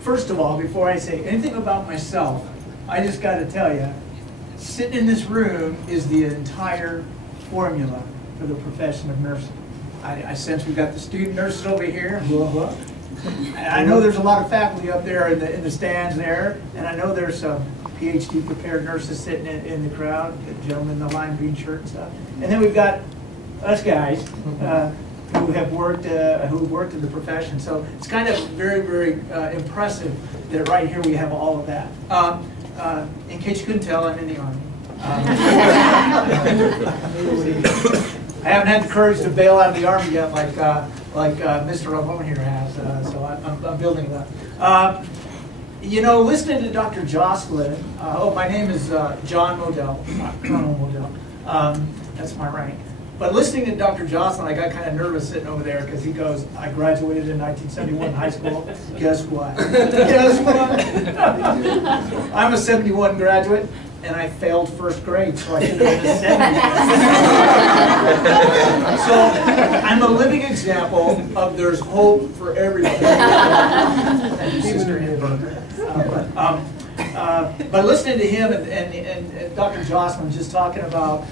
first of all, before I say anything about myself, I just got to tell you, sitting in this room is the entire formula for the profession of nursing. I sense we've got the student nurses over here, blah, blah. I know there's a lot of faculty up there in the stands there, and I know there's some PhD prepared nurses sitting in the crowd, the gentleman in the lime green shirt and stuff. And then we've got us guys who have worked in the profession. So it's kind of very, very impressive that right here we have all of that. In case you couldn't tell, I'm in the Army. I haven't had the courage to bail out of the Army yet, like Mr. Ramon here has. So I'm building it up. You know, listening to Dr. Jocelyn. My name is John Modell, not Colonel Modell. That's my rank. But listening to Dr. Jocelyn, I got kind of nervous sitting over there because he goes, I graduated in 1971 high school. Guess what? Guess what? I'm a 71 graduate, and I failed first grade, so I should have been a 70. So I'm a living example of there's hope for everybody. Thank you, Sister Hindenburg. But listening to him and Dr. Jocelyn just talking about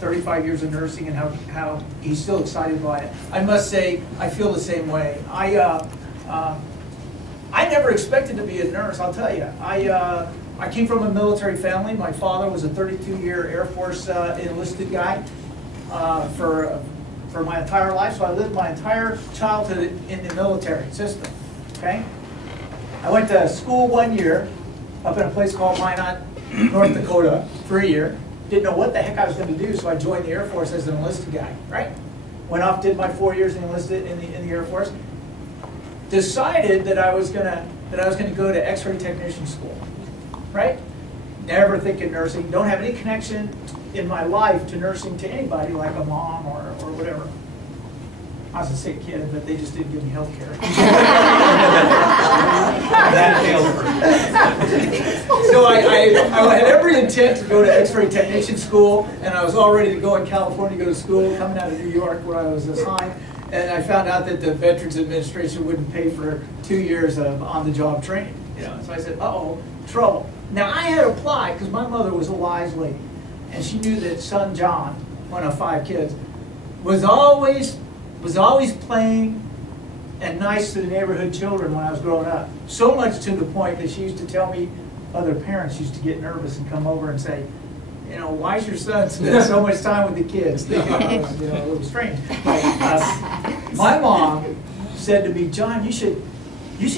35 years of nursing and how he's still excited by it, I must say I feel the same way. I never expected to be a nurse. I'll tell you. I came from a military family. My father was a 32-year Air Force enlisted guy for my entire life. So I lived my entire childhood in the military system. Okay. I went to school 1 year up in a place called Minot, North Dakota, for a year. Didn't know what the heck I was going to do, so I joined the Air Force as an enlisted guy. Right? Went off, did my 4 years enlisted in the Air Force. Decided that I was gonna go to X-ray technician school. Right? Never thinking nursing. Don't have any connection in my life to nursing to anybody, like a mom or whatever. I was a sick kid, but they just didn't give me health care. So I had every intent to go to X-ray technician school, and I was all ready to go in California, go to school, coming out of New York where I was assigned. And I found out that the Veterans Administration wouldn't pay for 2 years of on-the-job training. You know, so I said, uh-oh, trouble. Now I had applied because my mother was a wise lady, and she knew that son John, one of 5 kids, was always playing and nice to the neighborhood children when I was growing up. So much to the point that she used to tell me other parents used to get nervous and come over and say, you know, why is your son spending so much time with the kids? Thinking I was, you know, a little strange. But, my mom said to me, John, you should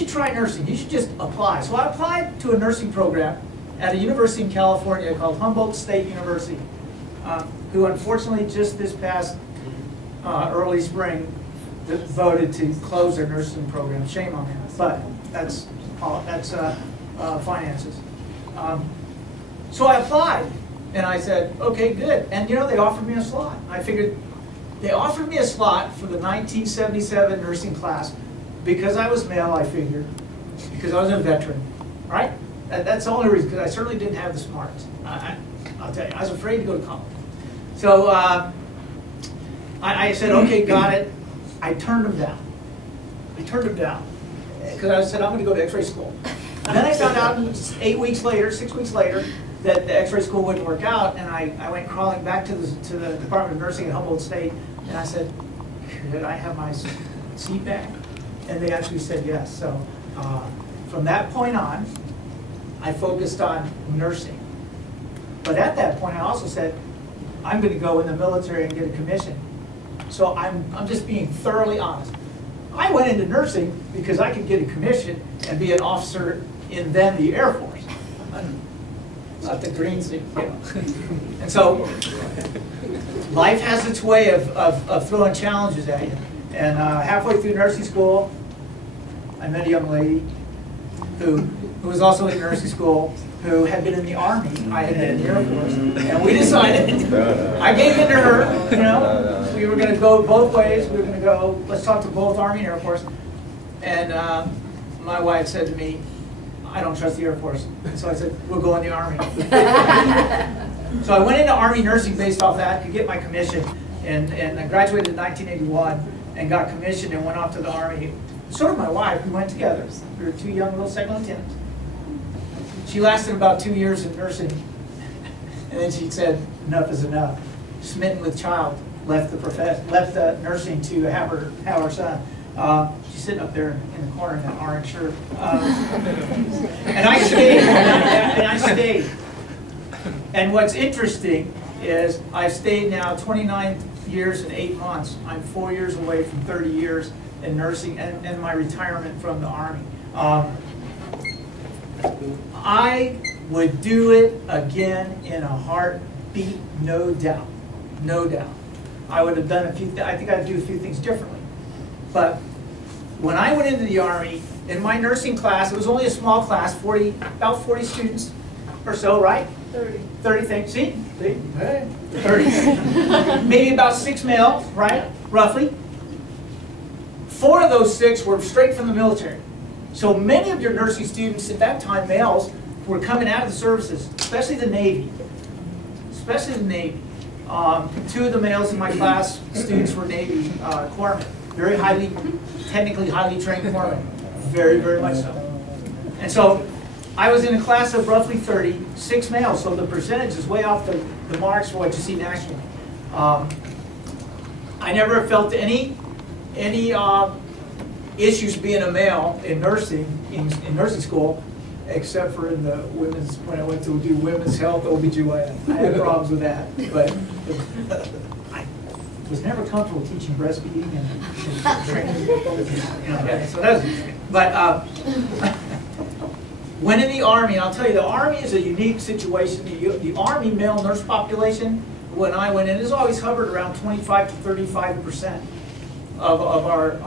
try nursing. You should just apply. So I applied to a nursing program at a university in California called Humboldt State University, who unfortunately just this past early spring voted to close their nursing program. Shame on them, but that's finances. So I applied, and I said, okay, good. And you know, they offered me a slot. I figured they offered me a slot for the 1977 nursing class because I was male. I figured because I was a veteran, right? That's the only reason. Because I certainly didn't have the smarts. I'll tell you, I was afraid to go to college. So I said, okay, got it. I turned them down. Because I said, I'm going to go to X-ray school. And then I found out 6 weeks later, that the X-ray school wouldn't work out, and I went crawling back to the Department of Nursing at Humboldt State, and I said, could I have my seat back? And they actually said yes. So from that point on, I focused on nursing. But at that point, I also said, I'm going to go in the military and get a commission. So I'm just being thoroughly honest. I went into nursing because I could get a commission and be an officer in then the Air Force. Not the green suit, you know. And so life has its way of throwing challenges at you. And halfway through nursing school, I met a young lady who was also in nursing school, who had been in the Army. I had been in the Air Force. And we decided, I gave in to her, you know. We were going to go both ways. We were going to go, let's talk to both Army and Air Force. And my wife said to me, I don't trust the Air Force. And so I said, we'll go in the Army. So I went into Army nursing based off that, could get my commission. And I graduated in 1981 and got commissioned and went off to the Army. So did my wife. We went together. We were two young little second lieutenants. She lasted about 2 years in nursing, and then she said, enough is enough. Smitten with child, left the nursing to have her son. She's sitting up there in the corner in that orange shirt. And I stayed, and I stayed. And what's interesting is I've stayed now 29 years and 8 months. I'm 4 years away from 30 years in nursing and my retirement from the Army. I would do it again in a heartbeat, no doubt, no doubt. I would have done I think I'd do a few things differently. But when I went into the Army, in my nursing class, it was only a small class, about 40 students or so, right? 30. 30 things, see? Hey, 30. Maybe about 6 males, right? Roughly. 4 of those 6 were straight from the military. So many of your nursing students at that time, males, were coming out of the services, especially the Navy. Especially the Navy. 2 of the males in my class, students were Navy corpsmen. Very technically highly trained corpsmen. Very, very much so. And so I was in a class of roughly 30, 6 males, so the percentage is way off the marks for what you see nationally. I never felt any issues being a male in nursing, in nursing school, except for in the women's, when I went to do women's health, OBGYN. I had problems with that, but I was never comfortable teaching breastfeeding and training. So that was, but went in the Army, and I'll tell you, the Army is a unique situation. The Army male nurse population, when I went in, has always hovered around 25 to 35% of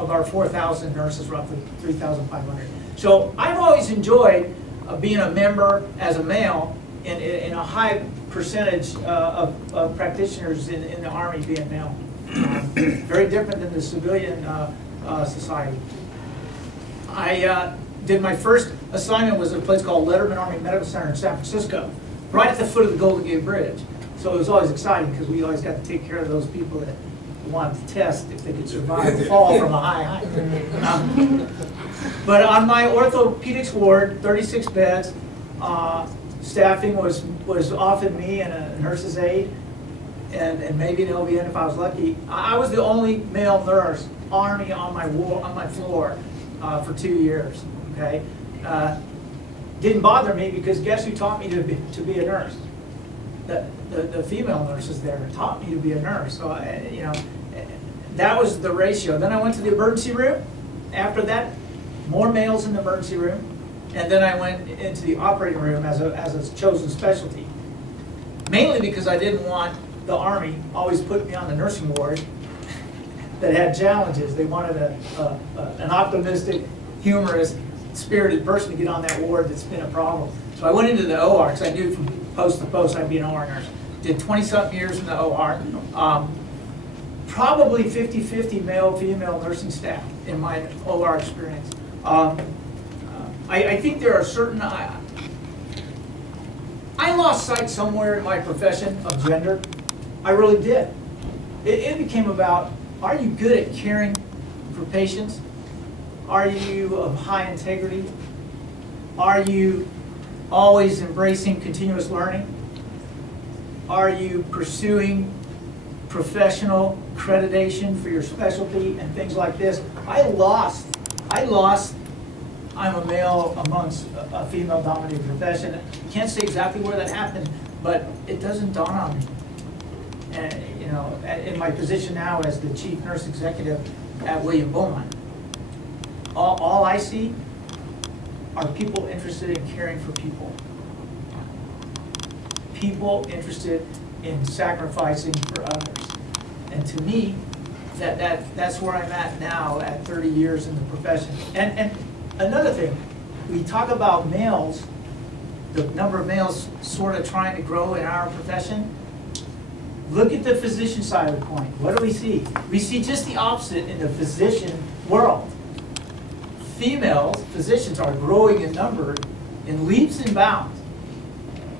our 4,000 nurses, roughly 3,500. So I've always enjoyed being a member as a male in a high percentage of practitioners in the Army being male. Very different than the civilian society. I did my first assignment was at a place called Letterman Army Medical Center in San Francisco, right at the foot of the Golden Gate Bridge. So it was always exciting because we always got to take care of those people that wanted to test if they could survive a fall from a high height. But on my orthopedics ward, 36 beds, staffing was often me and a nurse's aide, and maybe an LVN if I was lucky. I was the only male nurse, Army on my floor for 2 years. Okay, didn't bother me because guess who taught me to be a nurse? The female nurses there taught me to be a nurse. So you know, that was the ratio. Then I went to the emergency room. After that, more males in the emergency room, and then I went into the operating room as a chosen specialty. Mainly because I didn't want the Army always put me on the nursing ward that had challenges. They wanted an optimistic, humorous, spirited person to get on that ward that's been a problem. So I went into the OR because I knew from post to post I'd be an OR nurse. Did 20-something years in the OR. Probably 50-50 male-female nursing staff in my OR experience. I think there are certain, I lost sight somewhere in my profession of gender. I really did. It became about, are you good at caring for patients? Are you of high integrity? Are you always embracing continuous learning? Are you pursuing professional accreditation for your specialty and things like this? I lost, I'm a male amongst a female-dominated profession. Can't say exactly where that happened, but it doesn't dawn on me. And you know, in my position now as the chief nurse executive at William Beaumont, all I see are people interested in caring for people. People interested in sacrificing for others. And to me, that's where I'm at now at 30 years in the profession. And another thing, we talk about males, the number of males sort of trying to grow in our profession. Look at the physician side of the coin. What do we see? We see just the opposite in the physician world. Female physicians are growing in number in leaps and bounds,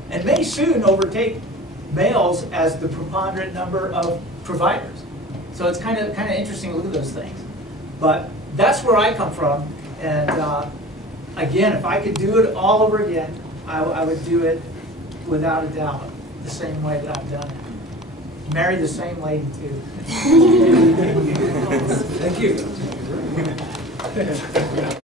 and may soon overtake males as the preponderant number of providers. So it's kind of interesting to look at those things. But that's where I come from, and again, if I could do it all over again, I would do it without a doubt, the same way that I've done it. Marry the same lady too. Thank you.